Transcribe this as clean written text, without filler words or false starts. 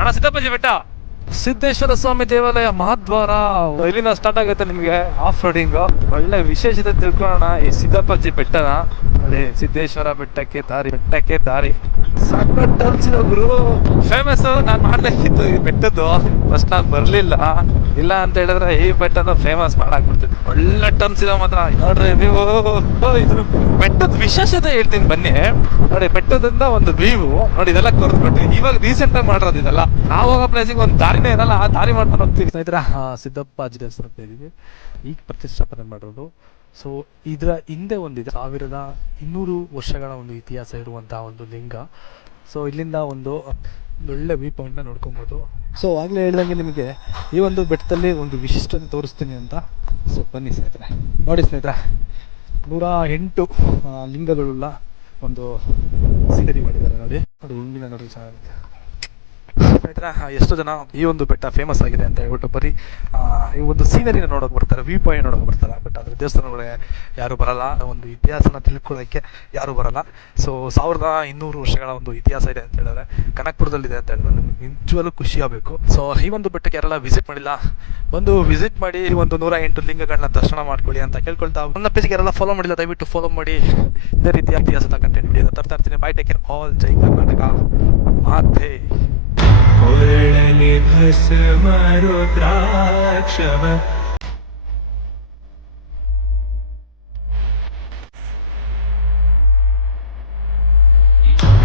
ಅಣ್ಣ ಸಿದ್ದಪ್ಪಾಜಿ ಬೆಟ್ಟ, ಸಿದ್ದೇಶ್ವರ ಸ್ವಾಮಿ ದೇವಾಲಯ ಮಹಾದ್ವಾರ. ಇಲ್ಲಿಂದ ಸ್ಟಾರ್ಟ್ ಆಗುತ್ತೆ ನಿಮಗೆ ಆಫ್ ರೋಡಿಂಗ್. ಒಳ್ಳೆ ವಿಶೇಷತೆ ತಿಳ್ಕೊಳ್ಳೋಣ ಈ ಸಿದ್ದಪ್ಪಾಜಿ ಬೆಟ್ಟನ. ಅದೇ ಸಿದ್ದೇಶ್ವರ ಬೆಟ್ಟಕ್ಕೆ ದಾರಿ ಸಖತ್ ಅನ್ಸಿದ ಗುರು. ಫೇಮಸ್. ನಾನು ಮಾಡ್ಲಿಕ್ಕಿತ್ತು ಈ ಬೆಟ್ಟದ್ದು, ಫಸ್ಟ್ ನಾನು ಬರ್ಲಿಲ್ಲ. ಇಲ್ಲ ಅಂತ ಹೇಳಿದ್ರೆ ಈ ಬೆಟ್ಟನ ಫೇಮಸ್ ಮಾಡಾಕ್ಬಿಡ್ತಿದ್ದೆ. ಒಳ್ಳೆ ಟರ್ನ್ಸ್ ಇದೆ ಮಾತ್ರ. ನೋಡ್ರಿ ನೀವು, ಇದು ಬೆಟ್ಟದ ವಿಶೇಷತೆ ಹೇಳ್ತೀನಿ ಬನ್ನಿ. ನೋಡಿ, ಬೆಟ್ಟದಿಂದ ಒಂದು ವ್ಯೂ ನೋಡಿ, ಇದೆಲ್ಲ ಕೊರ್ದ್ಬಿಟ್ಟು ಇವಾಗ ರೀಸೆಂಟ್ ಆಗಿ ಮಾಡಿರೋದು ಇದೆಲ್ಲ. ನಾವಾಗ ಪ್ಲೇಸಿಗೆ ಒಂದು ದಾರಿನೇ ಇರಲ್ಲ, ಆ ದಾರಿ ಮಾಡ್ಕೊಂಡು ಹೋಗ್ತೀವಿ ಸ್ನೇಹಿತರ. ಸಿದ್ದಪ್ಪಾಜಿ ದೇವಸ್ಥಾನ ಇದ್ದೀವಿ, ಈಗ ಪ್ರತಿಷ್ಠಾಪನೆ ಮಾಡೋದು. ಸೊ ಇದರ ಹಿಂದೆ ಒಂದಿದೆ 1200 ವರ್ಷಗಳ ಒಂದು ಇತಿಹಾಸ ಇರುವಂತಹ ಒಂದು ಲಿಂಗ. ಸೊ ಇಲ್ಲಿಂದ ಒಂದು ಒಳ್ಳೆ ವ್ಯೂ ಪಾಯಿಂಟ್ನ ನೋಡ್ಕೊಬೋದು. ಸೊ ಆಗಲೇ ಹೇಳ್ದಂಗೆ ನಿಮಗೆ ಈ ಒಂದು ಬೆಟ್ಟದಲ್ಲಿ ಒಂದು ವಿಶಿಷ್ಟತೆ ತೋರಿಸ್ತೀನಿ ಅಂತ. ಸೊ ಬನ್ನಿ ಸ್ನೇಹಿತರೆ, ನೋಡಿ ಸ್ನೇಹಿತರೆ, 108 ಲಿಂಗಗಳುಳ್ಳ ಒಂದು ಸೀನರಿ ಮಾಡಿದ್ದಾರೆ. ನೋಡಿ ಹೂವಿನ ನೋಡಿ ಚೆನ್ನಾಗಿದೆ ಸ್ನೇಹಿತರೆ. ಎಷ್ಟು ಜನ ಈ ಒಂದು ಬೆಟ್ಟ ಫೇಮಸ್ ಆಗಿದೆ ಅಂತ ಹೇಳ್ಬಿಟ್ಟು ಬರೀ ಈ ಒಂದು ಸೀನರಿನ ನೋಡೋಕೆ ಬರ್ತಾರೆ, ವ್ಯೂ ಪಾಯಿಂಟ್ ನೋಡೋಕೆ ಬರ್ತಾರೆ. ಬಟ್ ಅದ್ರ ದೇವಸ್ಥಾನಗಳಿಗೆ ಯಾರು ಬರಲ್ಲ, ಒಂದು ಇತಿಹಾಸನ ತಿಳ್ಕೊಳ್ಳೋಕ್ಕೆ ಯಾರು ಬರಲ್ಲ. ಸೊ 1200 ವರ್ಷಗಳ ಒಂದು ಇತಿಹಾಸ ಇದೆ ಅಂತ ಹೇಳಿದ್ರೆ, ಕನಕಪುರದಲ್ಲಿದೆ ಅಂತ ಹೇಳಿದ್ರೆ ನಿಜವಾಗ್ಲೂ ಖುಷಿ ಆಗಬೇಕು. ಸೊ ಈ ಒಂದು ಬೆಟ್ಟಕ್ಕೆ ಯಾರೆಲ್ಲ ವಿಸಿಟ್ ಮಾಡಿಲ್ಲ, ಒಂದು ವಿಸಿಟ್ ಮಾಡಿ ಈ ಒಂದು 108 ಲಿಂಗಗಳನ್ನ ದರ್ಶನ ಮಾಡ್ಕೊಳ್ಳಿ ಅಂತ ಕೇಳ್ಕೊಳ್ತಾ, ನನ್ನ ಪೇಜ್ಗೆ ಯಾರೆಲ್ಲ ಫಾಲೋ ಮಾಡಿಲ್ಲ ದಯವಿಟ್ಟು ಫಾಲೋ ಮಾಡಿ. ಇದೇ ರೀತಿಯ ಇತಿಹಾಸದ ಕಂಟೆಂಟ್ ವಿಡಿಯೋ ತರ್ತಾ ಇರ್ತೀನಿ. Bye, take care all. ಜೈ ಕರ್ನಾಟಕ ಮಾತೆ. भस्म रुद्राक्षव